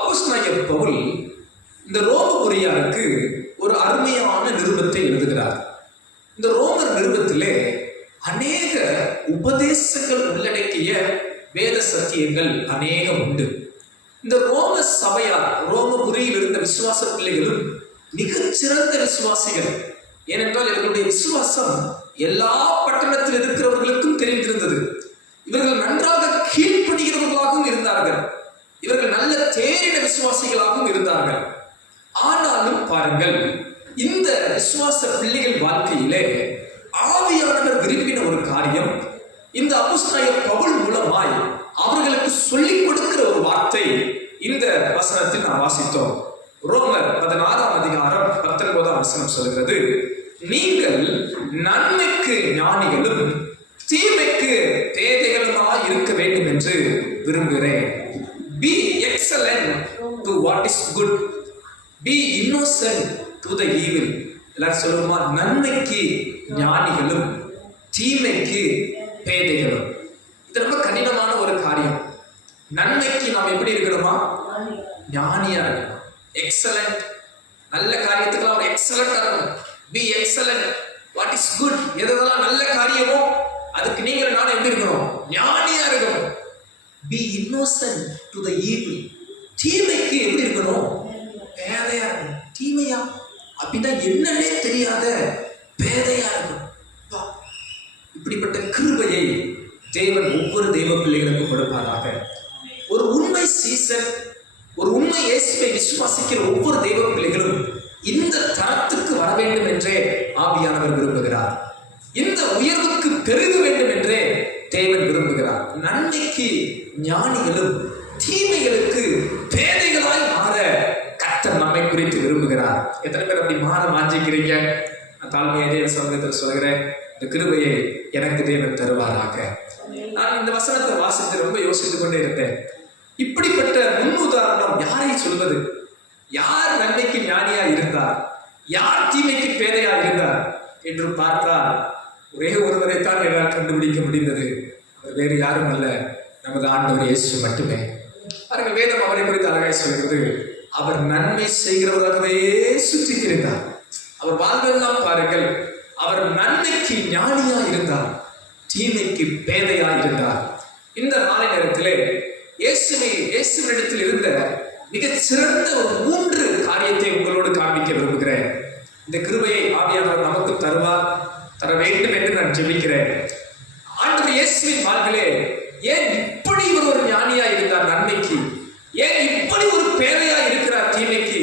அப்போஸ்தலனாகிய பவுல் இந்த ரோமபுரியாருக்கு ஒரு அருமையான நிருபத்தை எழுதுகிறார். இந்த ரோமர் நிருபத்திலே அநேக உபதேசங்கள் உள்ளடக்கிய வேத சத்தியங்கள் அநேகம் உண்டு. இந்த ரோம சபையார், ரோமபுரியில் இருந்த விசுவாச பிள்ளைகளும் மிகச்சிறந்த விசுவாசிகள். ஏனென்றால் இவர்களுடைய விசுவாசம் எல்லா பட்டணத்தில் இருக்கிறவர்களுக்கும் தெரிந்திருந்தது. இவர்கள் நன்றாக கீழ்ப்படுகிறவர்களாகவும் இருந்தார்கள். இவர்கள் நல்ல தேறின விசுவாசிகளாகவும் இருந்தார்கள். ஆனாலும் பாருங்கள், இந்த விசுவாச பிள்ளைகள் வாழ்க்கையிலே ஆவியானவர் விரும்பின ஒரு காரியம், இந்த அப்போஸ்தலனாகிய பவுல் மூலமாய் அவர்களுக்கு சொல்லிக் கொடுக்கிற ஒரு வார்த்தை இந்த வசனத்தில் நாம் வாசித்தோம். ரோமர் 16ஆம் அதிகாரம் 19ஆம் வசனம் சொல்கிறது, நீங்கள் நன்மைக்கு ஞானிகளும் தீமைக்கு பேதைகளுமாய் இருக்க வேண்டும் என்று விரும்புகிறேன். Be excellent to what is good. Be innocent to the evil. எல்லாரும் சொல்லுமா, நன்மைக்கு ஞானிகளும் தீமைக்கு பேதைகளும். இது ரொம்ப கடினமான ஒரு காரியம். நன்மைக்கு நாம் எப்படி இருக்கணுமா? ஞானியா இருக்கணும். எக்ஸலண்ட், நல்ல காரியத்துக்கு ஒரு எக்ஸலண்டா இருக்கணும். Be excellent what is good. எதெல்லாம் நல்ல காரியமோ அதுக்கு நீங்கள் நானும் எப்படி இருக்கணும்? ஞானியா இருக்கணும். Be innocent to the evil. தீமைக்கு எப்படி இருக்கணும்? பேதையா இருக்கணும். தீமையா அப்படின்னா என்னன்னே தெரியாத பேதையா இருக்கணும். இப்படிப்பட்ட கிருபையை தேவன் ஒவ்வொரு தெய்வ பிள்ளைகளுக்கும் கொடுப்பாராக. ஒரு உண்மை சீசன், ஒரு உண்மை இயேசுவை விசுவாசிக்கிற ஒவ்வொரு தெய்வ பிள்ளைகளும் இந்த தரத்துக்கு வர வேண்டும் என்றே ஆவியானவர் விரும்புகிறார். இந்த உயர்வுக்கு பெருக வேண்டும் என்றே தேவன் விரும்புகிறார். நன்மைக்கு ஞானிகளும் தீமைகளுக்கு பேதைகளாய் மாற கர்த்தர் நம்மை குறித்து விரும்புகிறார். எத்தனை பேர் அப்படி மாற வாஞ்சிக்கிறீங்க? நான் தாழ்மையை தேவ சமூகத்தில் சொல்கிறேன், இந்த கிருபையை எனக்கு தேவன் தருவாராக. நான் இந்த வசனத்தை வாசித்து ரொம்ப யோசித்துக் கொண்டே இருந்தேன். இப்படிப்பட்ட முன்னுதாரணம் யாரை சொல்வது? யார் நன்மைக்கு ஞானியா இருந்தார், யார் தீமைக்கு பேதையா இருந்தார் என்று பார்த்தால் ஒரே ஒருவரைத்தான் என்னால் கண்டுபிடிக்க முடிந்தது. அவர் வேறு யாரும் அல்ல, நமது ஆண்டவர் இயேசு மட்டுமே. பாருங்கள், வேதம் அவரை குறித்து அழகாய் சொல்கிறது. அவர் நன்மை செய்கிறவராகவே சுற்றி இருந்தார். அவர் வாழ்வெல்லாம் பாருங்கள், அவர் நன்மைக்கு ஞானியா இருந்தார், தீமைக்கு பேதையா இருந்தார். இந்த மாலை நேரத்திலே இயேசுவினிடத்தில் இருந்த மிகச் சிறந்த ஒரு 3 காரியத்தை உங்களோடு காண்பிக்க விரும்புகிறேன். இந்த கிருபையை ஆவியானவர் நமக்கு தர வேண்டும் என்று நான் ஜெபிக்கிறேன். ஆண்டவர் இயேசுவின் வாழ்விலே ஏன் இப்படி இவர் ஒரு ஞானியா இருந்தார் நன்மைக்கு, ஏன் இப்படி ஒரு பேதையா இருக்கிறார் தீமைக்கு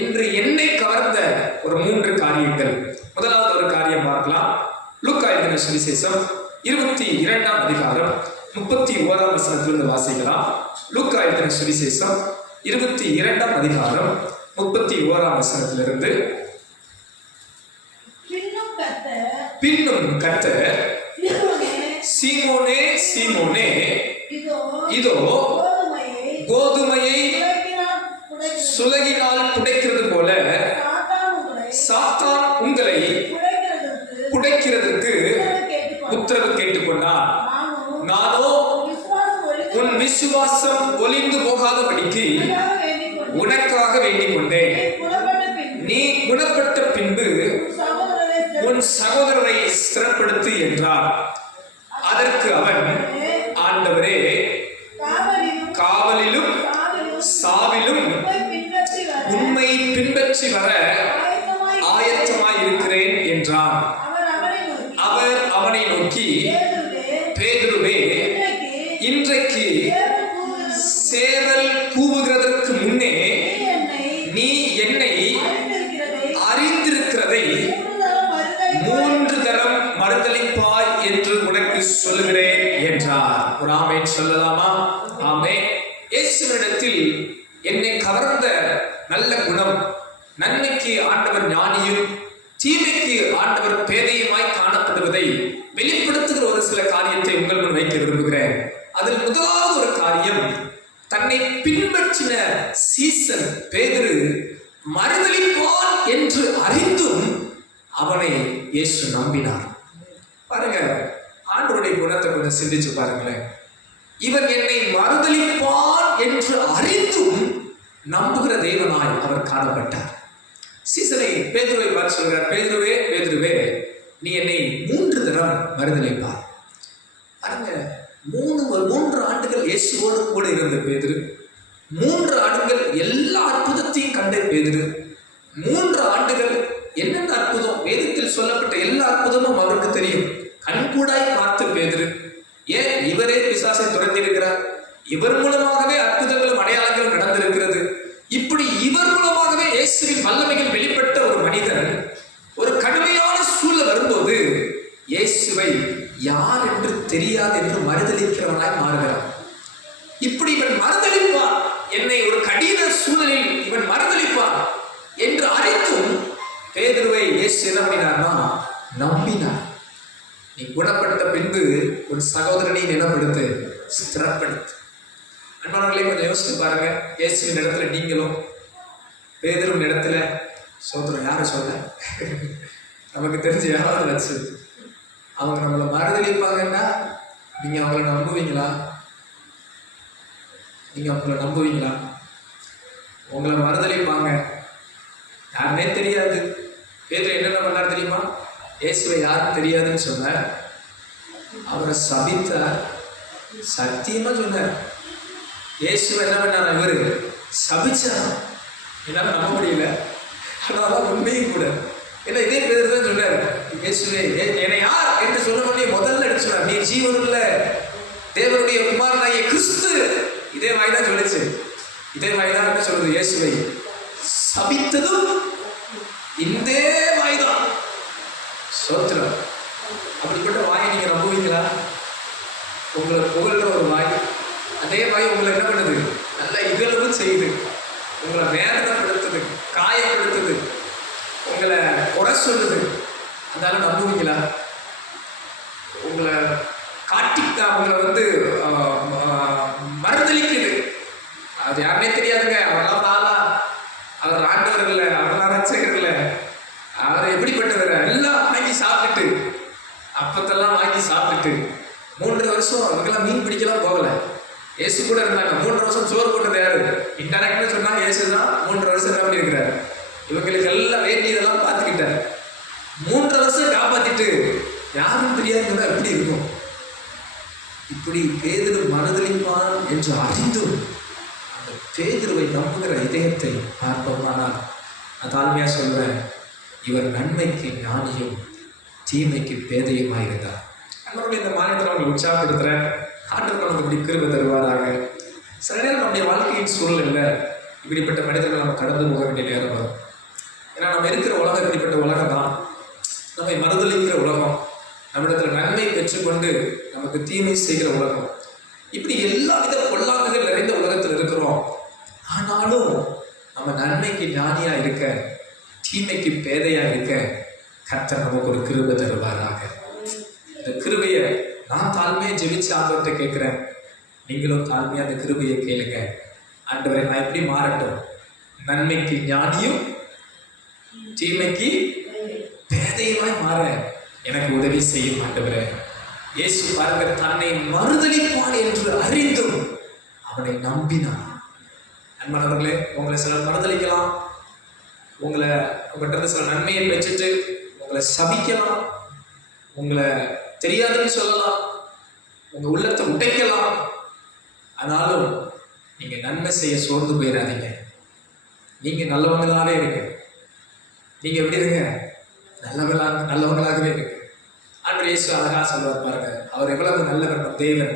என்று என்னை கவர்ந்த ஒரு 3 காரியங்கள். முதலாவது ஒரு காரியம் பார்க்கலாம். லூக்கா எழுதின சுவிசேஷம் 22ஆம் அதிகாரம் 31ஆம் வசனத்திலிருந்து வாசிக்கலாம். லூக்கா எழுதின சுவிசேஷம் 22ஆம் அதிகாரம் 31ஆம் வசனத்திலிருந்து, பின்னும் கர்த்தர் சீமோனே சீமோனே, இதோ கோதுமையை சுலகினால் புடைக்கிறது போல சாத்தான் உங்களை புடைக்கிறதுக்கு உத்தரவு கேட்டுக்கொண்டார். நானோ உன் விசுவாசம் ஒளிந்து போகாதபடிக்கு உனக்காக வேண்டிக் கொண்டேன். நீ குணப்பட்ட பின்பு உன் சகோதரரை ஸ்திரப்படுத்து என்றார். அதற்கு அவன், ஆண்டவரே, காவலிலும் சாவிலும் உண்மை பின்பற்றி வர ஆயத்தமாய் இருக்கிறேன் என்றான். அவர் அவனை நோக்கி, பேதுருவே, இன்றைக்கு சேவல் கூவுகிறதற்கு முன்னே நீ என்னை அறிந்திருக்கிறதை 3 தரம் மறுதலிப்பாய் என்று உனக்கு சொல்லுகிறேன் என்றார். ஒரு ஆமென் சொல்லலாமா? ஆமென். இயேசுவினிடத்தில் என்னை கவர்ந்த நல்ல குணம், நன்மைக்கு ஆண்டவர் ஞானியும் தீமைக்கு ஆண்டவர் பேதையுமாய் காணப்படுவதை வெளிப்படுத்துகிற ஒரு சில காரியத்தை உங்கள் முன் வைக்க விரும்புகிறேன். அதில் முதலாவது ஒரு காரியம், தன்னை பின்பற்றின சீசன் பேதுரு மறுதலிப்பான் என்று அறிந்தும் அவனை இயேசு நம்பினார். பாருங்க, ஆண்டவருடைய குணத்தை கொஞ்சம் சிந்திச்சு பாருங்களேன். இவன் என்னை மறுதலிப்பான் என்று அறிந்தும் நம்புகிற தேவனாய் அவர் காணப்பட்டார். சீசனை பேதுருவை பார்த்து சொல்கிறார், பேதுருவே பேதுருவே, நீ என்னை 3 தரம் மறுதலிப்பார். பாருங்க, 3 ஆண்டுகள் இயேசுவோடு கூட இருந்த பேதுரு, 3 ஆண்டுகள் எல்லா அற்புதத்தையும் கண்ட பேதுரு, 3 ஆண்டுகள் என்னென்ன அற்புதம், வேதத்தில் சொல்லப்பட்ட எல்லா அற்புதமும் அவருக்கு தெரியும். கண்கூடாய் பார்த்த பேதுரு, ஏன் இவரே பிசாசை துரத்தியிருக்கிறார், இவர் மூலமாகவே அற்புதங்களும் அடையாளங்களும் நடந்திருக்கிறது. இப்படி இவர் மூலமாகவே இயேசுவின் வல்லமைகள் வெளிப்பட்ட ஒரு மனிதன் ஒரு கடுமையான சூழல் வரும்போது இயேசுவை யார் என்று தெரியாது என்று மறுதலிக்கிறவனாய் மாறுகிறான். இப்படி இவன் மறுதலிப்பான், என்னை ஒரு கடின சூழலில் இவன் மறுதலிப்பான் என்று அறிந்தும் பேதுருவை இயேசு என்ன பண்ணினார்னா நம்பினார். நீ குணப்படுத்த பின்பு உன் சகோதரனை நினைப்படுத்து, ஸ்திரப்படுத்து. அன்பானவர்களே, கொஞ்சம் யோசித்து பாருங்க. இயேசுவின் இடத்துல நீங்களும் பேதுருவின் இடத்துல சோதரம் யாரை சொல்ல நமக்கு தெரிஞ்ச யாராவது வச்சு அவங்க நம்மளை மறுதலிப்பாங்கன்னா நீங்க அவங்கள நம்புவீங்களா? நீங்க அவங்கள நம்புவீங்களா? உங்களை மறுதலிப்பாங்க, யாருமே தெரியாது. பேதுரு என்னென்ன பண்ணார் தெரியுமா? இயேசுவை யாரும் தெரியாதுன்னு சொன்னார், அவரை சபித்தார், சத்தியமா சொன்னார். இயேசுவை என்ன பண்ணார்? இவரு சபிச்சார். என்னால நம்ப முடியல, ஆனால் உண்மையும் கூட. ஏன்னா இதே பேர் தான் சொன்னார், இயேசுவே என்னை யார் என்று சொன்ன முதல்ல எடுத்து சொன்னார், நீ ஜீவனுள்ள தேவனுடைய குமாரனாகிய கிறிஸ்து. இதே வாய் தான் சொல்லிச்சு, இதே வாய் தான் என்ன சொல்றது? இயேசுவை சபித்ததும் இந்த வாய் தான். சோத்திரம். அப்படிப்பட்ட வாயை நீங்க நம்புவீங்களா? உங்களை புகழ்ற ஒரு வாய், அதே வாய் உங்களை என்ன பண்ணுது? நல்ல இகழ்வும் செய்யுது, உங்களை வேதனைப்படுத்துது, காயப்படுத்துது, உங்களை குறை சொல்லுது. அதனால நம்புவீங்களா? உங்களை காட்டிட்டா, உங்களை மறுதலிக்குது. அது யாருமே தெரியாதுங்க. அவரெல்லாம் ஆளா, அவர் ஆண்டவர் இல்லை, அவரெல்லாம் ரட்சகர் இல்லை, அவர் எப்படிப்பட்டவர்? எல்லாம் வாங்கி சாப்பிட்டுட்டு, அப்பத்தெல்லாம் வாங்கி சாப்பிட்டுட்டு 3 வருஷம் அவங்கெல்லாம் மீன் பிடிக்கலாம் போகல. இயேசு கூட இருந்தாங்க. 3 வருஷம் சோறு போட்டது யாரு? இன்டெரக்டா சொன்னா இயேசு தான் 3 வருஷம் என்ன பண்ணியிருக்கிறார்? இவங்களுக்கு எல்லாம் வேண்டியதெல்லாம் பார்த்துக்கிட்டார். 3 வருஷம் காப்பாத்திட்டு யாரும் தெரியாதுன்னா எப்படி இருக்கும்? இப்படி பேதுரு மறுதலிப்பான் என்று அறிந்தும் அந்த பேதுருவை நம்புகிற இதயத்தை பார்ப்போமானால், நான் தாழ்மையா சொல்றேன், இவர் நன்மைக்கு ஞானியும் தீமைக்கு பேதையுமாயிருந்தார். அன்பர்களே, இந்த மாநிலத்தில் அவங்களை உற்சாகப்படுத்துறேன். ஆண்டவர் நமக்கு இப்படி கிருபை தருவாராக. சில நேரம் நம்முடைய வாழ்க்கையின் சூழலில் இப்படிப்பட்ட மனிதர்கள் நம்ம கடந்து போக வேண்டிய நேரம் வரும். ஏன்னா நம்ம இருக்கிற உலகம் இப்படிப்பட்ட உலகம் தான், நம்மை மறுதலிக்கிற உலகம், நம்மிடத்தில் நன்மை பெற்றுக்கொண்டு நமக்கு தீமை செய்கிற உலகம். இப்படி எல்லா வித பொல்லாங்குகள் நிறைந்த உலகத்தில் இருக்கிறோம். ஆனாலும் நம்ம நன்மைக்கு ஞானியா இருக்க, தீமைக்கு பேதையா இருக்க கர்த்தர் நமக்கு ஒரு கிருபை தருவாராக. இந்த கிருபையை நான் தாழ்மையை ஜெபிச்சு ஆண்டவர்கிட்ட கேட்கிறேன். நீங்களும் தாழ்மையா அந்த கிருபையை கேளுங்க. ஆண்டவரை, நான் எப்படி மாறட்டும்? நன்மைக்கு ஞானியும் தீமைக்கு பேதையுமாய் மாற எனக்கு உதவி செய்யும் ஆண்டவரே. இயேசு பாருங்க, தன்னை மறுதலிப்பான் என்று அறிந்தும் அவனை நம்பினான். அன்பானவர்களே, உங்களை சிலர் மறுதலிக்கலாம், உங்கள்கிட்ட சில நன்மையை பெற்றுட்டு உங்களை சபிக்கலாம், உங்களை தெரியாதுன்னு சொல்லலாம், உங்க உள்ளத்தை உடைக்கலாம். ஆனாலும் நீங்க நன்மை செய்ய சோர்ந்து போயிடாதீங்க. நீங்க நல்லவங்களாவே இருக்கு. நீங்க எப்படி இருங்க? நல்லவங்களாகவே இருக்கு. ஆண்டவர் இயேசு அழகா சொல்லுவார் பாருங்க, அவர் எவ்வளவு நல்லவர் தேவன்,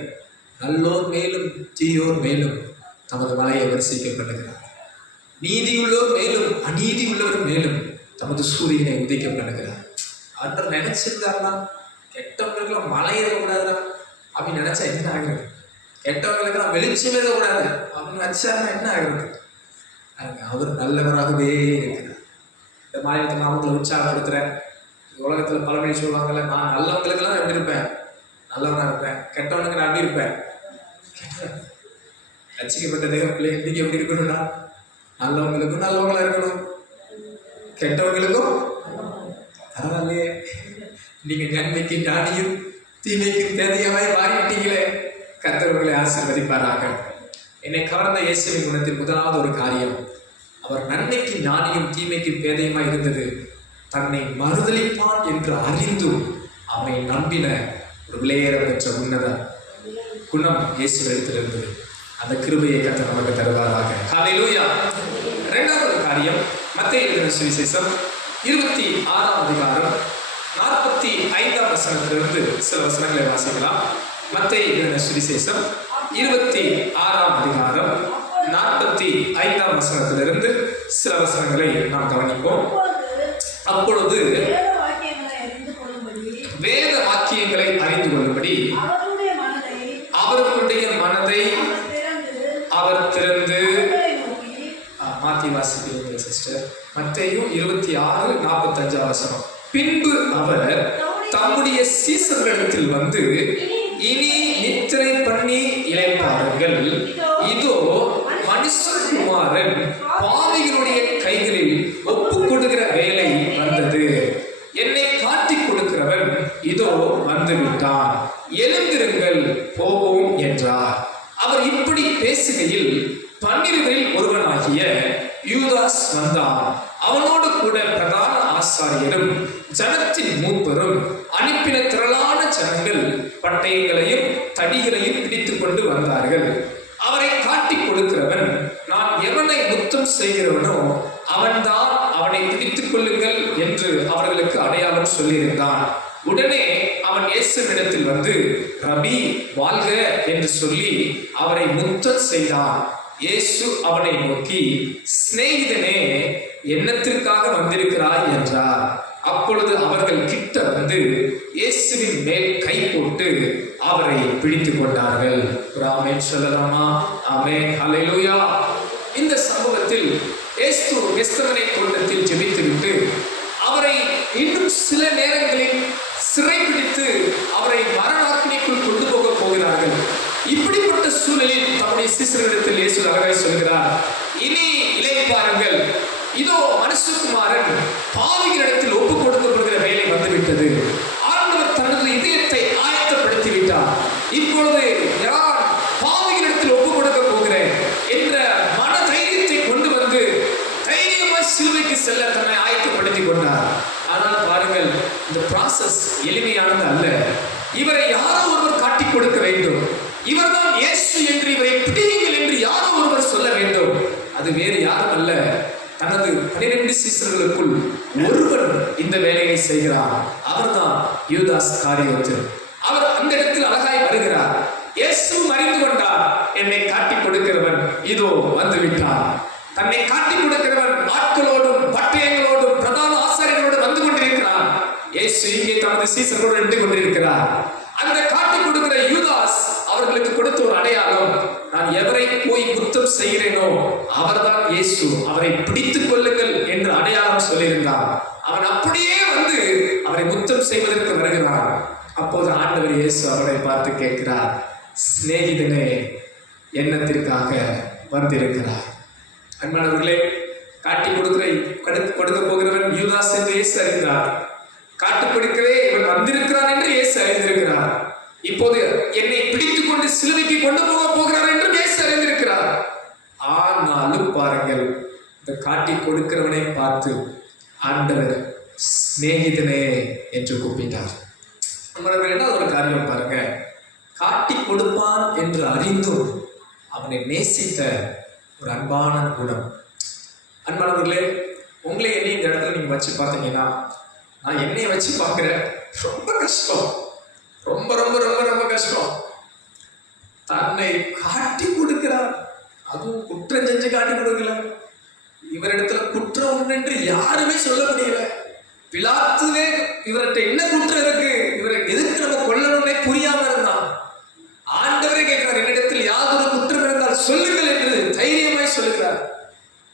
நல்லோர் மேலும் தீயோர் மேலும் தமது மலையை வரிசைக்க பண்ணுகிறார். நீதியுள்ளோர் மேலும் அநீதி உள்ளவர் மேலும் தமது சூரியனை உதிக்க பண்ணுகிறார். ஆண்டவர் நினைச்சிருந்தாருன்னா கெட்டவங்களுக்கெல்லாம் மழை இருக்கக்கூடாதுன்னா அப்படின்னு நினைச்சா என்ன ஆகுறது? கெட்டவங்களுக்கெல்லாம் வெளிச்சம் இருக்கக்கூடாது அப்படின்னு நினைச்சாருன்னா என்ன ஆகுறது? அவர் நல்லவராகவே இருக்கிறார். இந்த மாநிலத்தில் நான் அவங்களை உற்சாகப்படுத்துறேன். உலகத்தில் பழமொழி சொல்லுவாங்கல்ல, நான் நல்லவங்களுக்கெல்லாம் எப்படி இருப்பேன்? நல்லவனா இருப்பேன். கெட்டவனுக்கு நான் எப்படி இருப்பேன்? ரட்சிக்கப்பட்ட தேவ பிள்ளைங்க நீங்க எப்படி இருக்கணும்னா, நல்லவங்களுக்கும் நல்லவங்களா இருக்கணும், கெட்டவங்களுக்கும் பரவாயில்லையே. நீங்க நன்மைக்கு ஞானியும் தீமைக்கு பேதையமாய் மாறிட்டீங்களே. கர்த்தர் உங்களை ஆசீர்வதிப்பாராக. என்னை கவர்ந்த இயேசுவின் குணத்தில் முதலாவது ஒரு காரியம், அவர் நன்மைக்கு ஞானியும் தீமைக்கு பேதையுமா இருந்தது தன்னை மறுதலிப்பான் என்று அறிந்தும் அவனை நம்பின ஒரு விலையேற பெற்ற உன்னத குணம் இயேசுவிடத்தில் இருந்தது. அந்த கிருபையை கர்த்தர் நமக்கு தருவாராக. ஹல்லேலூயா. இரண்டாவது காரியம், மத்தேயு எழுதின சுவிசேஷம் 26ஆம் அதிகாரம் 45ஆம் வசனத்திலிருந்து சில வசனங்களை வாசிக்கலாம். மத்தேயு எழுதின சுவிசேஷம் 26ஆம் அதிகாரம் 45ஆம் வசனத்திலிருந்து சில வசனங்களை நாம் கவனிப்போம். அப்பொழுது வேத வாக்கியங்களை அறிந்து கொள்ளும்படி அவர்களுடைய மனதை அவர் திறந்து, மாத்தி வாசிக்கிறீங்க சிஸ்டர், மத்தேயு 26:45 வசனம். பின்பு அவர் தம்முடைய சீசர்களிடத்தில் வந்து, இனி நித்திரை பண்ணி இளைப்பாருங்கள், இதோ மனுஷகுமாரன் பாவிகளுடைய கைகளில் ஒப்பு கொடுக்கிற வேலை வந்தது, என்னை காட்டிக் கொடுக்கிறவன் இதோ வந்து விட்டான், எழுந்திருங்கள் போவோம் என்றார். அவர் இப்படி பேசுகையில் 12 ஒருவனாகிய யூதாஸ் வந்தான். அவனோடு கூட பிரதான ஆசாரியரும் ஜனத்தின் மூப்பரும் அனுப்பின திரளான ஜனங்கள் பட்டயங்களையும் தடிகளையும் பிடித்துக் கொண்டு வந்தார்கள். அவரை காட்டிக் கொடுக்கிறவன், நான் எவனை முத்தம் செய்கிறவனோ அவன்தான், அவனை பிடித்துக் கொள்ளுங்கள் என்று அவர்களுக்கு அடையாளம் சொல்லியிருந்தான். உடனே அவன் இயேசுவிடத்தில் வந்து, ரபி வாழ்க என்று சொல்லி அவரை முத்தம் செய்தான். இயேசு அவனை நோக்கி, சிநேகிதனே, என்னத்திற்காக வந்திருக்கிறாய் என்றார். அப்பொழுது அவர்கள் கிட்ட வந்து இயேசுவின் மேல் கை போட்டு அவரை பிடித்துக் கொண்டார்கள். ஆமென் சொல்லலாமா? ஆமென். ஹல்லேலூயா. இந்த சம்பவத்தில் இயேசு கெத்செமனே தோட்டத்தில் ஜெபித்துவிட்டு அவரை இன்னும் சில நேரங்களில் சிறைபிடித்து அவரை மரணாக்கினிக்குள் கொண்டு போக போகிறார்கள். இப்படிப்பட்ட சூழலில் தம்முடைய சீசர்களிடத்தில் இயேசு அழகாய் சொல்கிறார், இனி இளைப்பாருங்கள், இதோ மனுஷகுமாரன் பாவிகளிடத்தில் ஒப்பு கொடுக்கப்படுகிற வேலை வந்துவிட்டது. ஆண்டவர் தனது இதயத்தை ஆயத்தப்படுத்தி விட்டார். இப்பொழுது யார் பாவிகளிடத்தில் ஒப்பு கொடுக்க போகிறேன் என்ற மன தைரியத்தை கொண்டு வந்து தைரியமாய் சிலுவைக்கு செல்ல தன்னை ஆயத்தப்படுத்தி கொண்டார். ஆனால் பாருங்கள், இந்த ப்ராசஸ் எளிமையானது அல்ல. இவரை யாரோ ஒருவர் காட்டிக் கொடுக்க வேண்டும். இவர்தான் இயேசு என்று, இவரை பிடியுங்கள் என்று யாரோ ஒருவர் சொல்ல வேண்டும். அது வேறு யாரும் அல்ல, தனது 12 சீசர்களுக்குள் ஒருவன் இந்த வேலையை செய்கிறார். அவர்தான் யூதாஸ் காரியோத்து. அவர் அந்த இடத்தில் அழகாய் வருகிறார். இயேசு அறிந்து கொண்டார், என்னை காட்டிக் கொடுக்கிறவன் இதோ வந்து விட்டார். தன்னை காட்டிக் கொடுக்கிறவன் ஆட்களோடும் பட்டயங்களோடும் பிரதான ஆசாரியர்களோடு வந்து கொண்டிருக்கிறார். இயேசு இங்கே தனது சீசர்களோடு நின்று கொண்டிருக்கிறார். அந்த காட்டிக் கொடுக்கிற யூதாஸ் அவர்களுக்கு கொடுத்த ஒரு அடையாளம், நான் எவரை போய் முத்தம் செய்கிறேனோ அவர்தான் இயேசு, அவரை பிடித்துக் கொள்ளுங்கள் என்று அடையாளம் சொல்லியிருந்தார். அவன் அப்படியே வந்து அவரை முத்தம் செய்வதற்கு வருகிறார். அப்போது ஆண்டவர் இயேசு அவரை பார்த்து கேட்கிறார், சிநேகிதனே, என்னத்திற்காக வந்திருக்கிறார்? அன்பானவர்களே, காட்டி கொடுக்க போகிறவன் யூதாஸ் என்று இயேசு அறிந்தார். காட்டுக் கொடுக்கவே இவன் வந்திருக்கிறான் என்று இயேசு அறிந்திருக்கிறார். இப்போது என்னை பிடித்துக் கொண்டு சிலுவைக்கு கொண்டு போக போகிறார் என்று இயேசு அறிந்திருக்கிறார். ஆனாலும் பாருங்கள், இந்த காட்டி கொடுக்கிறவனை பார்த்து ஆண்டவர் சிநேகிதனே என்று கூப்பிட்டார். என்ன ஒரு காரியம் பாருங்க, காட்டி கொடுப்பான் என்று அறிந்தும் அவனை நேசித்த ஒரு அன்பான குணம். அன்பானவர்களே, உங்களை என்னை இந்த இடத்துல நீங்க வச்சு பார்த்தீங்கன்னா, நான் என்னைய வச்சு பார்க்கிறேன், ரொம்ப கஷ்டம், ரொம்ப ரொம்ப ரொம்ப ரொம்ப கஷ்டம். தன்னை காட்டி கொடுக்கிறார், அதுவும் குற்றம் செஞ்சு காட்டி கொடுக்கல. இவரிடத்துல குற்றம் உண்டு என்று யாருமே சொல்ல முடியல. பிலாத்துவே இவர்கிட்ட என்ன குற்றம் இருக்கு, இவரை எதுக்கு நம்ம கொல்லணும்னே புரியாம இருந்தான். ஆண்டவரே கேட்கிறார், என்னிடத்தில் யாதொரு குற்றம் இருந்தால் சொல்லுங்கள் என்று தைரியமாய் சொல்லுகிறார்.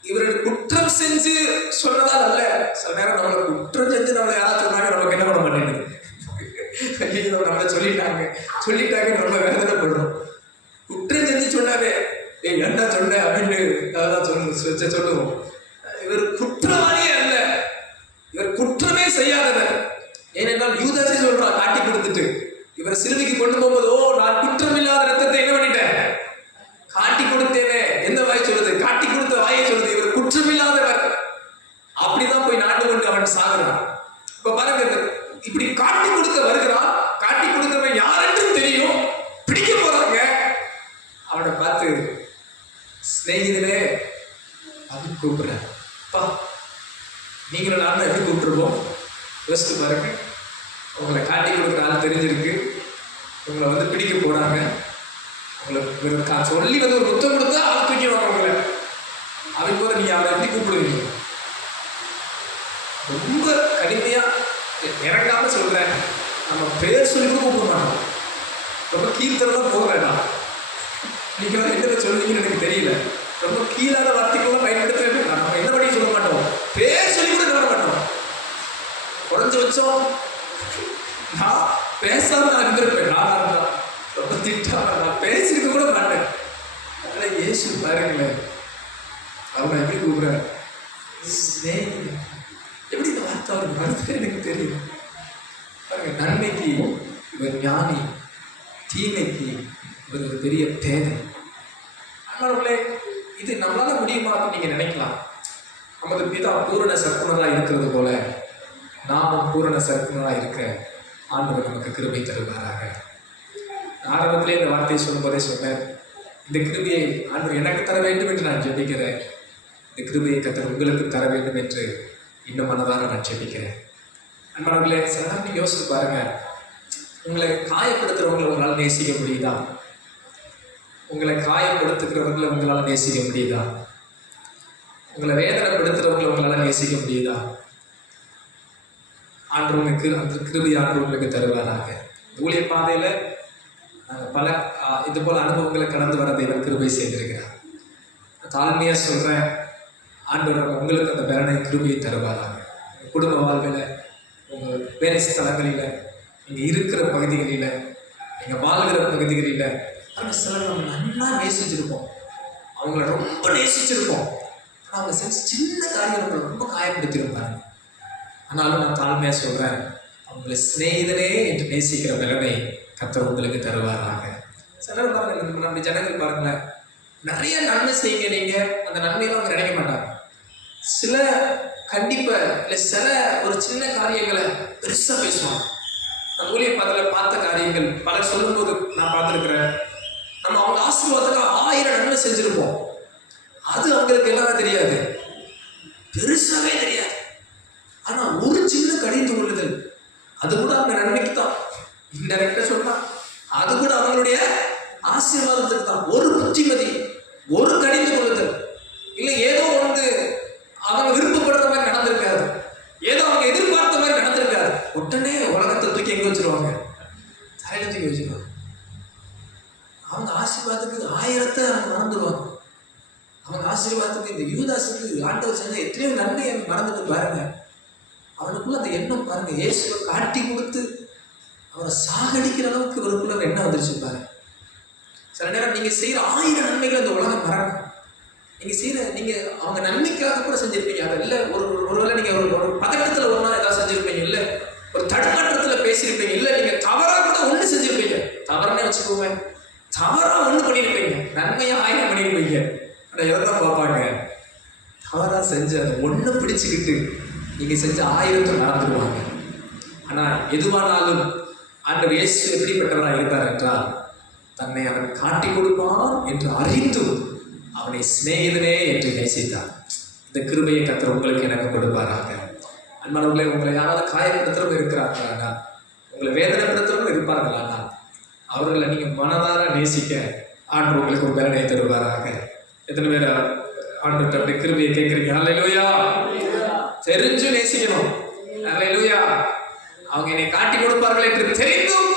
இவர்கள் குற்றம் செஞ்சு சொன்னதால் அல்ல. சில நேரம் நம்மளை குற்றம் செஞ்சு நம்மளை யாராவது சொன்னாங்க, நமக்கு என்ன பண்ண மாட்டேங்குது, நம்மளை சொல்லிட்டாங்க ரொம்ப வேதனைப்படுறோம். குற்றம் செஞ்சு சொன்னாவே என்ன சொன்ன அப்படின்னு சொல்லுவோம். இவர் குற்றவாளியே அல்ல, இவர் குற்றமே செய்யாதவர். ஏனென்றால் யூதாசே சொல்றான், காட்டி கொடுத்துட்டு இவர் சிலுவைக்கு கொண்டு போகும்போது, ஓ நான் குற்றம் இல்லாத ரத்தத்தை என்ன பண்ணிட்டேன், காட்டி கொடுத்தேனே, எந்த வாய் சொல்லுது? காட்டி கொடுத்த வாயை சொல்லுது. இவர் குற்றமில்லாதவர். அப்படிதான் போய் நாட்டு கொண்டு அவன் சாகுறான். இப்ப பாருங்க, இப்படி காட்டி கொடுக்க வருகிறான். காட்டி கொடுத்தவன் யாரென்றும் தெரியும். பிடிக்க போறாங்க. அவனை பார்த்து சிநேகிதனே அப்படின்னு கூப்பிடுறேன். நீங்களும் நானும் எப்படி கூப்பிட்டுருவோம்? யோசித்து பாருங்க. உங்களை காட்டி கொடுக்குற ஆள் தெரிஞ்சிருக்கு, உங்களை வந்து பிடிக்க போறாங்க. உங்களை சொல்லி வந்து ஒரு முத்தம் கொடுத்தா ஆள் தூக்கிடுவாங்க உங்களை. அவன் போது நீங்க அவரை எப்படி கூப்பிடுவீங்க? ரொம்ப கடுமையா இறங்காம சொல்றேன், நம்ம பேர் சொல்லி கூப்பிட மாட்டோம். ரொம்ப கீழ்த்தரமா போக வேண்டாம். நீங்க என்ன சொல்லுவீங்கன்னு எனக்கு தெரியல. ரொம்ப கீழான வார்த்தைகள்லாம் பயன்படுத்த வேண்டாம். நம்ம என்ன பண்ணி சொல்ல மாட்டோம், பேர் சொல்லி கூட சொல்ல மாட்டோம். குறைஞ்ச வச்சோம் நான் பேசாம இருந்திருப்பேன். நான் ரொம்ப திட்டாம நான் பேசிட்டு கூட மாட்டேன். அதனால இயேசு பாருங்களேன், அவங்க எப்படி கூப்பிடுறாரு, எப்படி இந்த வார்த்தை அவருக்கு வருது எனக்கு தெரியும். பாருங்க, நன்மைக்கு இவர் ஞானி, தீமைக்கு இவர் ஒரு பெரிய பேதை. அதனால இது நம்மளால முடியுமா அப்படின்னு நீங்க நினைக்கலாம். நமது பிதா பூரண சர்க்குணரா இருக்கிறது போல நாமும் பூரண சர்க்குணரா இருக்க ஆண்டவர் நமக்கு கிருபை தருவாராக. ஆரம்பத்திலே இந்த வார்த்தையை சொல்லும் போதே சொன்னேன், இந்த கிருபையை ஆண்டவர் எனக்கு தர வேண்டும் என்று நான் ஜெபிக்கிறேன். இந்த கிருபையை கர்த்தர் உங்களுக்கு தர வேண்டும் என்று இன்னும் மனதார நான் ஜெபிக்கிறேன். அன்பானவர்களே, சில நேரம் யோசிச்சு பாருங்க, உங்களை காயப்படுத்துறவங்களை உங்களால் நேசிக்க முடியுதா? உங்களை காயப்படுத்துகிறவர்களை உங்களால் நேசிக்க முடியுதா? உங்களை வேதனைப்படுத்துறவங்களை உங்களால் நேசிக்க முடியுதா? ஆண்டவனுக்கு அந்த கிருபை ஆண்டவர்களுக்கு தருவாராக. ஊழிய பாதையில பல இது போல அனுபவங்களை கடந்து வர தேவன் கிருபை செய்திருக்கிறார். தாழ்மையா சொல்றேன், ஆண்டவர் உங்களுக்கு அந்த பலனை கிருபையை தருவாராக. குடும்ப வாழ்வில், உங்கள் வேலை ஸ்தலங்களில், நீங்கள் இருக்கிற பகுதிகளில், நீங்கள் வாழ்கிற பகுதிகளில் சிலர் நம்ம நல்லா நேசிச்சிருப்போம், அவங்கள ரொம்ப நேசிச்சிருப்போம். ஆனால் அவங்க செஞ்ச சின்ன காரியம் நம்மளை ரொம்ப காயப்படுத்தியிருப்பாங்க. ஆனாலும் நான் தாழ்மையாக சொல்கிறேன், அவங்களை சிநேகிதனே என்று நேசிக்கிற பலனை கர்த்தர் உங்களுக்கு தருவாராக. சிலர் பாருங்க, நம்ம ஜனங்கள் பாருங்களேன், நிறைய நன்மை செய்யுங்க, நீங்கள் அந்த நன்மையெல்லாம் அவங்க நினைக்க மாட்டாங்க. சில கண்டிப்பா இல்லை, சில ஒரு சின்ன காரியங்களை பெருசாக பேசுவாங்க. நம்ம ஊழிய பார்த்த காரியங்கள் பலர் சொல்லும்போது நான் பார்த்துருக்குறேன். நம்ம அவங்க ஆசீர்வாதத்துக்கு 1000 நன்மை செஞ்சிருப்போம். அது அவங்களுக்கு எல்லாம் தெரியாது, பெருசாவே தெரியாது. ஆனா ஒரு சின்ன கடிந்து கொள்ளுதல், அது கூட அவங்க நன்மைக்கு தான். இன்டெரக்டா சொன்னா அது கூட அவங்களுடைய ஆசீர்வாதத்துக்கு தான். ஒரு புத்திமதி, ஒரு கடிந்து கொள்ளுதல், இல்லை ஏதோ ஒன்று அவங்க விருப்பப்படுற மாதிரி நடந்திருக்காது, ஏதோ அவங்க எதிர்பார்த்த மாதிரி நடந்திருக்காது, உடனே உலகத்தை தூக்கி எங்க வச்சிருவாங்க, தலையில தூக்கி வச்சிருவாங்க. அவங்க ஆசீர்வாதத்துக்கு 1000 அவங்க மறந்துடுவாங்க. அவங்க ஆசீர்வாதத்துக்கு இந்த யூதாசுக்கு ஆண்டவர் செஞ்ச எத்தனையோ நன்மை அவங்க மறந்துட்டு பாருங்க. அவனுக்குள்ள அந்த எண்ணம் பாருங்க, இயேசுவை காட்டி கொடுத்து அவரை சாகடிக்கிற அளவுக்கு இவருக்குள்ள ஒரு எண்ணம் வந்துருச்சு பாருங்க. சில நேரம் நீங்க செய்யற 1000 நன்மைகள் அந்த உலகம் மறக்கும். நீங்க அவங்க நன்மைக்காக கூட செஞ்சிருப்பீங்க. அதை இல்லை, ஒருவேளை நீங்க ஒரு பதட்டத்துல ஒன்றா ஏதாவது செஞ்சிருப்பீங்க, இல்லை ஒரு தடுமாற்றத்துல பேசியிருப்பீங்க, இல்லை நீங்க தவறா கூட ஒண்ணு செஞ்சிருப்பீங்க. தவறுனே வச்சுக்கோங்க, தவறா ஒண்ணு பண்ணியிருப்பீங்க, நன்மையா 1000 பண்ணியிருப்பீங்க. ஆனால் எதான் பார்ப்பாங்க, தவறா செஞ்ச அதை ஒண்ணு பிடிச்சுக்கிட்டு நீங்க செஞ்ச 1000 மறந்துடுவாங்க. ஆனா எதுவானாலும் ஆண்டவர் இயேசு எப்படிப்பட்டவராக இருந்தார் என்றால், தன்னை அவன் காட்டி கொடுப்பான் என்று அறிந்தும் அவனை சிநேகிதனே என்று நேசித்தார். இந்த கிருபையை கர்த்தர் உங்களுக்கு எனக்கு கொடுப்பாராக. அன்பானவர்களே, உங்களை யாராவது காயப்படுத்துறவங்க இருக்கிறார்களா, உங்களை வேதனைப்படுத்துறவங்க இருப்பார்களா, அவர்களை நீங்க மனதார நேசிக்க ஆண்டவர் உங்களுக்கு ஒரு பலனை தருவாராக. எத்தனை பேர் ஆண்டவர்கிட்ட அப்படி கிருபையை கேட்குறீங்க? அல்லேலூயா. தெரிஞ்சு நேசிக்கணும். அல்லேலூயா. அவங்க என்னை காட்டி கொடுப்பார்கள் என்று தெரிந்தும்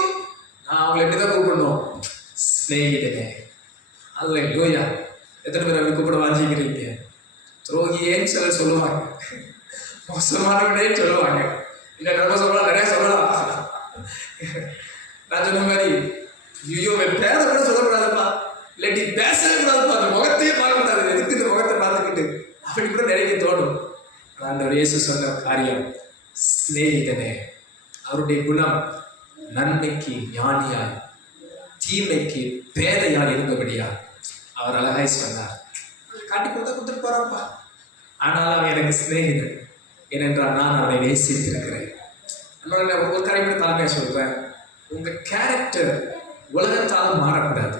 நான் அவங்களை எப்படிதான் கூப்பிடணும், சிநேகிதனே. அல்லேலூயா. எத்தனை பேர் அப்படி கூப்பிட வாஞ்சிக்கிறீங்க? துரோகியேன்னு சிலர் சொல்லுவாங்க, மோசமானவனே சொல்லுவாங்க. இல்லை நம்ம சொல்லலாம், நிறைய சொல்லலாம். நான் சொன்ன மாதிரி ஐயோ பேரை கூட சொல்லக்கூடாதுப்பா, இல்லாட்டி பேசவே கூடாதுப்பா, அந்த முகத்தையே பார்க்கக்கூடாது, எதுக்கு இந்த முகத்தை பார்த்துக்கிட்டு அப்படி கூட நிறைய தோணும். அந்த இயேசு சொன்ன காரியம், சிநேகிதனே. அவருடைய குணம் நன்மைக்கு ஞானியாய், தீமைக்கு பேதையாய் இருந்தபடியா அவர் அழகாய் சொன்னார், காட்டி கொடுத்தா கொடுத்துட்டு போறான்ப்பா, ஆனால் அவன் எனக்கு சிநேகிதன், ஏனென்றால் நான் அவனை நேசித்திருக்கிறேன். ஒரு கரைப்பட தலைமையை சொல்றேன், உங்க கேரக்டர் உலகத்தால் மாறக்கூடாது,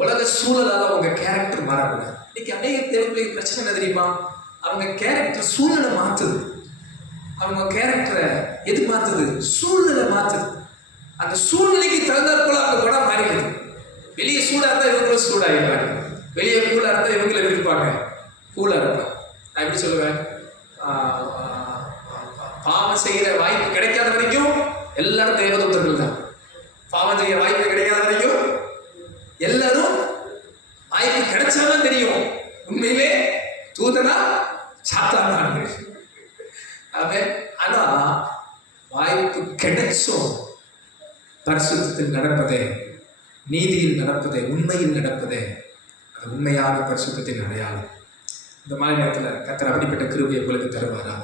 உலக சூழலால உங்க கேரக்டர் மாறக்கூடாது. இன்னைக்கு அநேக தேவர்களுக்கு பிரச்சனை என்ன தெரியுமா? அவங்க கேரக்டர் சூழ்நிலை மாத்துது. அவங்க கேரக்டரை எது மாத்துது? சூழ்நிலை மாத்துது. அந்த சூழ்நிலைக்கு தகுந்தாற் போல அவங்க குணம் மாறிடுது. வெளியே சூடா இருந்தா இவங்களும் சூடாயிருப்பாங்க, வெளியே கூலா இருந்தா இவங்களை இருப்பாங்க கூலா இருப்பாங்க. நான் எப்படி சொல்லுவேன், பாவம் செய்கிற வாய்ப்பு கிடைக்காத வரைக்கும் எல்லாரும் தேவதூதர்கள் தான். பாவம் செய்ய வாய்ப்பு கிடைக்காத வரைக்கும் எல்லாரும், வாய்ப்பு கிடைச்சாலும் தெரியும் உண்மையிலே தூதனா சாத்தானான்னு. ஆனா வாய்ப்பு கிடைச்சும் பரிசுத்தத்தில் நடப்பதே, நீதியில் நடப்பதே, உண்மையில் நடப்பதே அது உண்மையான பரிசுத்தத்தின் அடையாளம். இந்த மாதிரி நேரத்தில் கர்த்தர் அப்படிப்பட்ட கிருபையை உங்களுக்கு தருவாராக.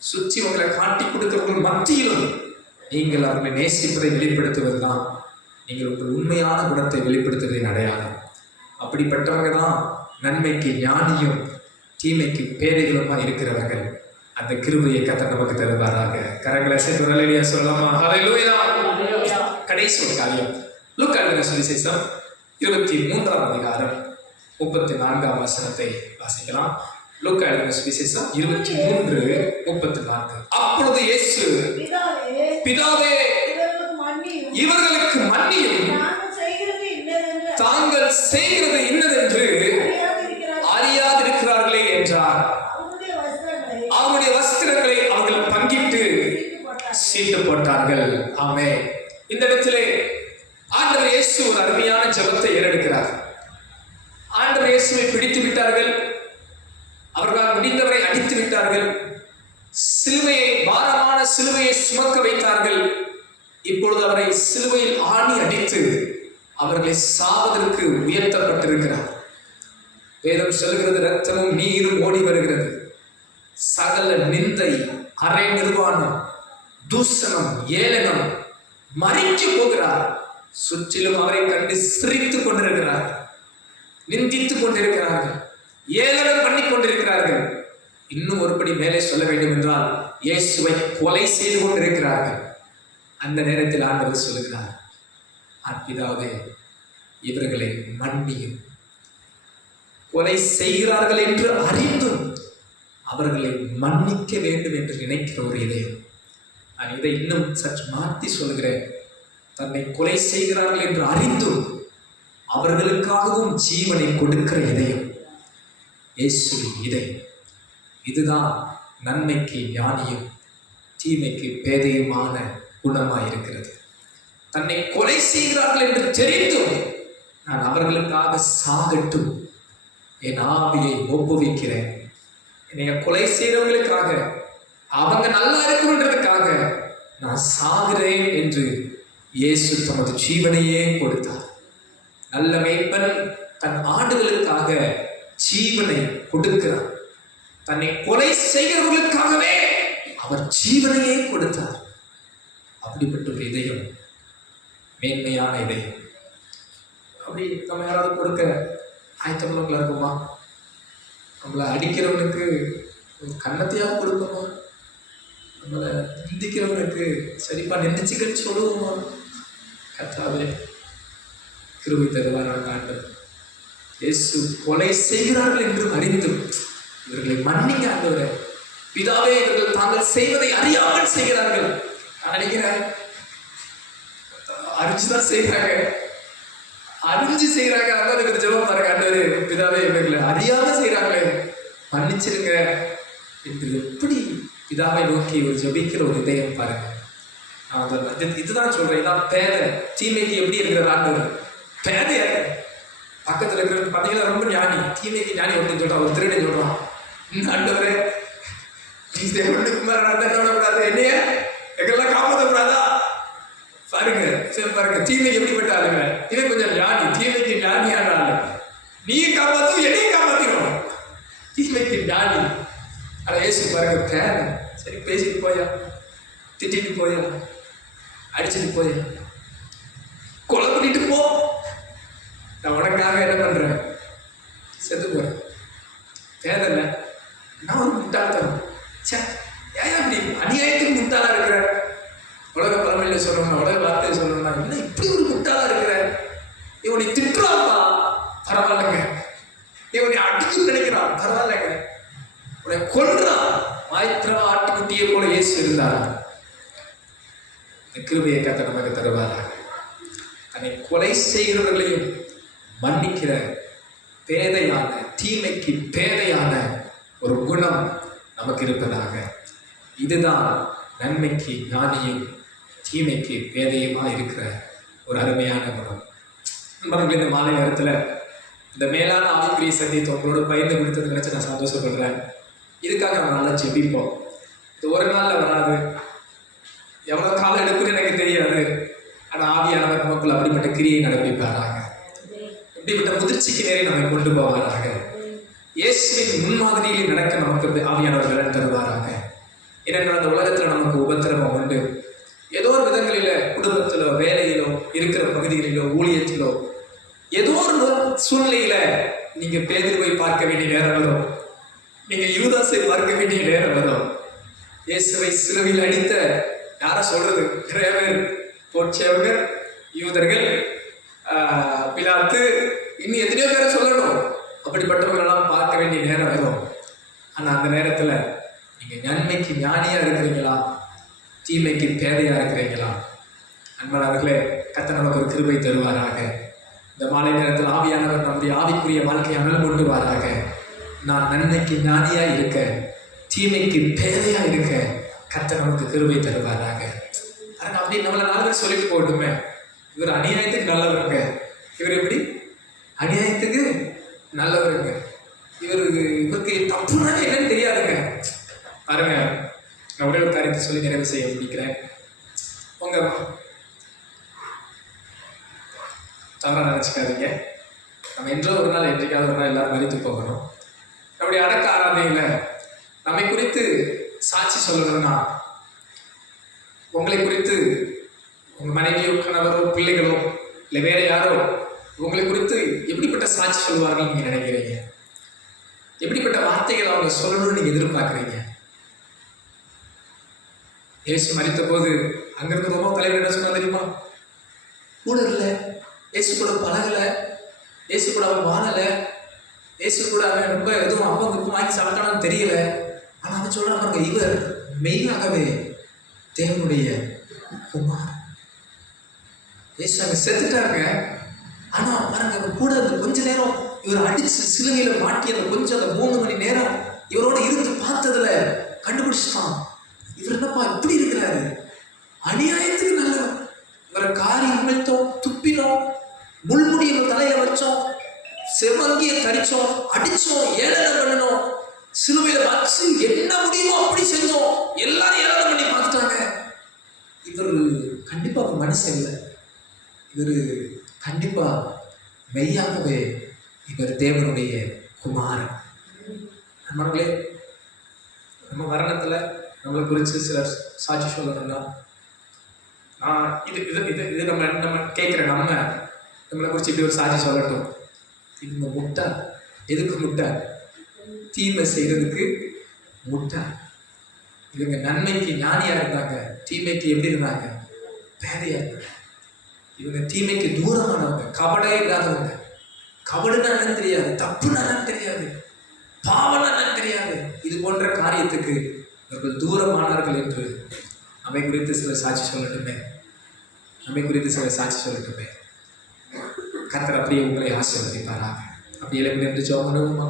சுற்றி உங்களை காட்டி கொடுக்கிறவர்கள் மத்தியிலும் நீங்கள் அவர்களை நேசிப்பதை வெளிப்படுத்துவது தான் நீங்கள் உங்கள் உண்மையான குணத்தை வெளிப்படுத்துவதின் அடையாளம். அப்படிப்பட்டவங்க தான் நன்மைக்கு ஞானியும் தீமைக்கு பேதைகளுமா இருக்கிறவர்கள். அந்த கிருபையை கர்த்தர் நமக்கு தருவாராக. கரங்களை சேர்த்து ஹல்லேலூயா சொல்லலாமா? ஹல்லேலூயா. கடைசி ஒரு காரியம், லூக்கா எழுதின சுவிசேஷம் 23ஆம் அதிகாரம் 34ஆம் வசனத்தை வாசிக்கலாம். லூக்கா எழுதின சுவிசேஷம் 23:34. அப்பொழுது இயேசு, பிதாவே இவர்களுக்கு மன்னியும், தாங்கள் செய்கிறது இன்னதென்று அறியாதிருக்கிறார்களே என்றார். அவருடைய வஸ்திரங்களை அவர்கள் பங்கிட்டு சீட்டு போட்டார்கள். ஆமென். இந்த இடத்திலே ஆண்டவர் இயேசு ஒரு அருமையான ஜெபத்தை ஏறெடுக்கிறார். ஆண்டவர் இயேசுவை பிடித்து விட்டார்கள், அவர்களால் முடிந்தவரை அடித்து விட்டார்கள், சிலுவையை, பாரமான சிலுவையை சுமக்க வைத்தார்கள். இப்பொழுது அவரை சிலுவையில் ஆணி அடித்து அவர்களை சாவதற்கு உயர்த்தப்பட்டிருக்கிறார். வேதம் சொல்கிறது, ரத்தமும் நீரும் ஓடி வருகிறது. சகல நிந்தை, அரை நிர்வாணம், தூஷணம், ஏளனம், மறிக்க போகிறார். சுற்றிலும் அவரை கண்டு சிரித்துக் கொண்டிருக்கிறார், நிந்தித்துக் கொண்டிருக்கிறார்கள், ஏளனம் பண்ணி கொண்டிருக்கிறார்கள். இன்னும் ஒருபடி மேலே சொல்ல வேண்டும் என்றால் இயேசுவை கொலை செய்து கொண்டிருக்கிறார்கள். அந்த நேரத்தில் ஆண்டவர் சொல்லுகிறார், பிதாவே இவர்களை மன்னியும், கொலை செய்கிறார்கள் என்று அறிந்தும் அவர்களை மன்னிக்க வேண்டும் என்று நினைக்கிற ஒரு இதயம். நான் இதை இன்னும் சற்று மாற்றி சொல்கிறேன், தன்னை கொலை செய்கிறார்கள் என்று அறிந்தும் அவர்களுக்காகவும் ஜீவனை கொடுக்கிற இதயம் இயேசுவின் இதயம். இதுதான் நன்மைக்கு ஞானியும் தீமைக்கு பேதையுமான குணமாயிருக்கிறது. தன்னை கொலை செய்கிறார்கள் என்று தெரிந்தும் நான் அவர்களுக்காக சாகட்டும், என் ஆவியை ஒப்புவிக்கிறேன், என்னைய கொலை செய்கிறவர்களுக்காக, அவங்க நல்லா இருக்கும்ன்றதுக்காக நான் சாகிறேன் என்று இயேசு தமது ஜீவனையே கொடுத்தார். நல்ல மேய்ப்பன் தன் ஆடுகளுக்காக ஜீவனை கொடுக்கிறார். தன்னை கொலை செய்கிறவர்களுக்காகவே அவர் ஜீவனையே கொடுத்தார். அப்படிப்பட்ட ஒரு இதயம் மேன்மையான இதயம். அப்படி நம்ம யாராவது கொடுக்க ஆயத்தமுள்ளவங்களா இருக்குமா? நம்மளை அடிக்கிறவனுக்கு கன்னத்தையாக கொடுப்போமா? நம்மளை நிந்திக்கிறவனுக்கு சரிப்பா நிந்திச்சுக்கன்னு சொல்லுவோமா? கர்த்தாவே கிருபை தருவாராக ஆண்டவர். இயேசு கொலை செய்கிறார்கள் என்று அறிந்தும் இவர்களை மன்னிங்க ஆண்டவரே. பிதாவே இவர்கள் தாங்கள் செய்வதை அறியாமல் செய்கிறார்கள். நான் நினைக்கிறேன் அறிஞ்சுதான் செய்கிறாங்க, அறிஞ்சு செய்கிறாங்க. அதான் ஜெபம் பாருங்க, ஆண்டவரே பிதாவே இவர்களை அறியாம செய்கிறாங்களே மன்னிச்சிருங்க என்று எப்படி பிதாவை நோக்கி ஒரு ஜெபிக்கிற ஒரு இதயம் பாருங்க. இதுதான் சொல்றேன், இதான் பேதை. தீமைக்கு எப்படி இருக்கிற ஆண்டவர் பேதையா பக்கத்துல இருக்கிறது பார்த்தீங்கன்னா ரொம்ப ஞானி, தீமைக்கு ஞானி அப்படின்னு சொல்றான், ஒரு திருடன் சொல்றான், ஆண்டவரே குமாரக்கூடாது, என்னைய எங்கெல்லாம் காப்பாற்றக்கூடாதா பாருங்க. சரி பாருங்க, தீமைக்கு எப்படிப்பட்ட ஆளுங்க, இவன் கொஞ்சம் ஞானி, தீமைக்கு ஞானியான ஆளு, நீயும் காப்பாற்றும் என்னையும் காப்பாற்றிடும், தீமைக்கு ஞானி. ஆனா ஏசு பாருங்க பேரை, சரி பேசிட்டு போயா, திட்டிட்டு போயா, அடிச்சுட்டு போயா, கொலை பண்ணிட்டு போ, நான் உனக்காக என்ன பண்றேன், செத்து போறேன். தேவையில்லை, நான் ஒரு முட்டாள்தனம். சே, ஏன் அப்படி அநியாயத்துக்கு முட்டாளா இருக்கிற? உலக பழமொழியில சொல்லணும், உலக வார்த்தையை சொல்லணும்னா, என்ன இப்படி ஒரு முட்டாளா இருக்கிற? இவனை திட்டுறாப்பா, பரவாயில்லைங்க. இவனை அடிச்சு நினைக்கிறான், பரவாயில்லைங்க. உன்னை கொல்றான், வாய்த்திரவா ஆட்டுக்குட்டியை போல இயேசு இருந்தார். கிருபையை கர்த்தர் நமக்கு தருவாராக. தன்னை கொலை செய்கிறவர்களையும் மன்னிக்கிற பேதையான, தீமைக்கு பேதையான ஒரு குணம் நமக்கு இருப்பதாக. இதுதான் நன்மைக்கு ஞானியும் தீமைக்கு பேதையுமா இருக்கிற ஒரு அருமையான குணம். நண்பர்கள், இந்த மாலை நேரத்தில் இந்த மேலான ஆவிக்குரிய சந்தித்து உங்களோட பகிர்ந்து கொடுத்தது நினைச்சு நான் சந்தோஷப்படுறேன். இதுக்காக நம்ம நல்லா ஜெபிப்போம். இது ஒரு நாளில் வராது, எவ்வளோ காலம் எடுக்குன்னு எனக்கு தெரியாது. ஆனால் ஆவியானவர் நமக்குள்ள அப்படிப்பட்ட கிரியை நடப்பிப்பாராக. இப்படிப்பட்ட முதிர்ச்சிக்கு நேரே நம்மை கொண்டு போவாராக. இயேசுவின் முன்மாதிரியில் நடக்க நமக்கு ஆவியானவர் பலன் தருவாராக. ஏனென்றால் அந்த உலகத்தில் நமக்கு உபத்திரவம் உண்டு. ஏதோ ஒரு விதங்களில் குடும்பத்திலோ, வேலையிலோ, இருக்கிற பகுதிகளிலோ, ஊழியத்திலோ, ஏதோ ஒரு சூழ்நிலையில நீங்க பேதுருவை பார்க்க வேண்டிய நேரம் வரும். நீங்க யூதாசை பார்க்க வேண்டிய நேரம் வரும். இயேசுவை சிலுவையில் அடித்த யார சொல்றது? நிறைய பேர், போட்சேவகர், யூதர்கள், பிலாத்து, இன்னும் எத்தனையோ பேரை சொல்லணும். அப்படிப்பட்டவர்களெல்லாம் பார்க்க வேண்டிய நேரம் வரும். ஆனா அந்த நேரத்துல நீங்க நன்மைக்கு ஞானியா இருக்கிறீங்களா, தீமைக்கு பேதையா இருக்கிறீங்களா? அன்பானவர்களே, கர்த்தர் நமக்கு ஒரு கிருபை தருவாராக. இந்த மாலை நேரத்தில் ஆவியானவர் நம்முடைய ஆவிக்குரிய வாழ்க்கையை அமல் கொண்டு வாராக. நான் நன்மைக்கு ஞானியா இருக்க, தீமைக்கு பேதையா இருக்க கர்த்தர் நமக்கு கிருபை தருவாராக. ஆனால் அப்படி நம்மளை 4 பேர் சொல்லிட்டு போகட்டுமே, இவர் அநியாயத்துக்கு நல்லவருங்க, இவர் எப்படி அநியாயத்துக்கு நல்லவருங்க, இவருக்கு தப்புனா என்னன்னு தெரியாதுங்க. பாருங்க, நான் ஒரே ஒரு காரியத்தை சொல்லி நிறைவு செய்ய முடிக்கிறேன். உங்க தவறாக நினச்சிக்காதீங்க. நம்ம என்றோ ஒரு நாள், என்றைக்காவது ஒரு நாள் எல்லாரும் மறித்து போகணும். நம்முடைய அடக்க ஆராதனையில் நம்மை குறித்து சாட்சி சொல்லணும்னா, உங்களை குறித்து உங்கள் மனைவியோ, கணவரோ, பிள்ளைகளோ, இல்லை வேற யாரோ உங்களை குறித்து எப்படிப்பட்ட சாட்சி சொல்லுவார்கள் நீங்கள் நினைக்கிறீங்க? எப்படிப்பட்ட வார்த்தைகள் அவங்க சொல்லணும்னு நீங்கள் எதிர்பார்க்குறீங்க? இயேசு மரித்த போது அங்கிருந்து ரொம்ப தலைவர் என்ன சொன்னா தெரியுமா? கூட இல்லை, இயேசு கூட பழகலை, இயேசு கூட அவன் வாழலை, இயேசு கூட அவன் ரொம்ப எதுவும் அவங்க வாங்கி சாப்பிட்டானு தெரியல. ஆனால் அவன் சொல்றாங்க, இவர் மெய்யாகவே தேவனுடைய குமார். இயேசு அங்கே செத்துட்டாங்க. ஆனால் பாருங்க, அவர் கூட அந்த கொஞ்ச நேரம் இவர் அடிச்சு சிலுவையில மாட்டி அந்த கொஞ்சம் அந்த 3 மணி நேரம் இவரோட இருந்து பார்த்ததுல கண்டுபிடிச்சிட்டான், இவர் என்னப்பா இப்படி இருக்கிறாரு, அநியாயத்துக்கு நல்லவர். இவரை காரி உமிழ்த்தோம், துப்பினோம், முள்முடியை தலையில வச்சோம், செவ்வங்கியை தரிச்சோம், அடிச்சோம், ஏளனம் பண்ணணும், சிலுவையில வச்சு என்ன முடியுமோ அப்படி செஞ்சோம், எல்லாரும் ஏளனம் பண்ணி பார்த்துட்டாங்க. இவர் கண்டிப்பா ஒரு மனுஷன் இல்லை, இவர் கண்டிப்பா மெய்யாகவே இவர் தேவனுடைய குமாரன். நம்மளே நம்ம மரணத்துல நம்மளை குறித்து சிலர் சாட்சி சொல்லணும்னா, இது இது இது இது நம்ம நம்ம கேட்குற நம்மளை குறித்து இப்படி ஒரு சாட்சி சொல்லட்டும். இவங்க முட்டை, எதுக்கு முட்டை? தீமை செய்யறதுக்கு முட்டை. இவங்க நன்மைக்கு ஞானியா இருந்தாங்க, தீமைக்கு எப்படி இருந்தாங்க? பேதையா இருந்தாங்க. இவங்க தீமைக்கு தூரமானவங்க, கபடே இல்லாதவங்க. கபடுன்னா என்னன்னு தெரியாது, தப்புன்னா என்னன்னு தெரியாது, பாவம்னா என்னன்னு தெரியாது. இது போன்ற காரியத்துக்கு இவர்கள் தூரமானார்கள் என்று நம்மை குறித்து சிலர் சாட்சி சொல்லட்டுமே, நம்மை குறித்து சிலர் சாட்சி சொல்லட்டுமே. கர்த்தர் அப்படியே உங்களை ஆசீர்வதிப்பாராக. அப்படி எழுப்பி நின்று ஜெபம் பண்ணுவோமா?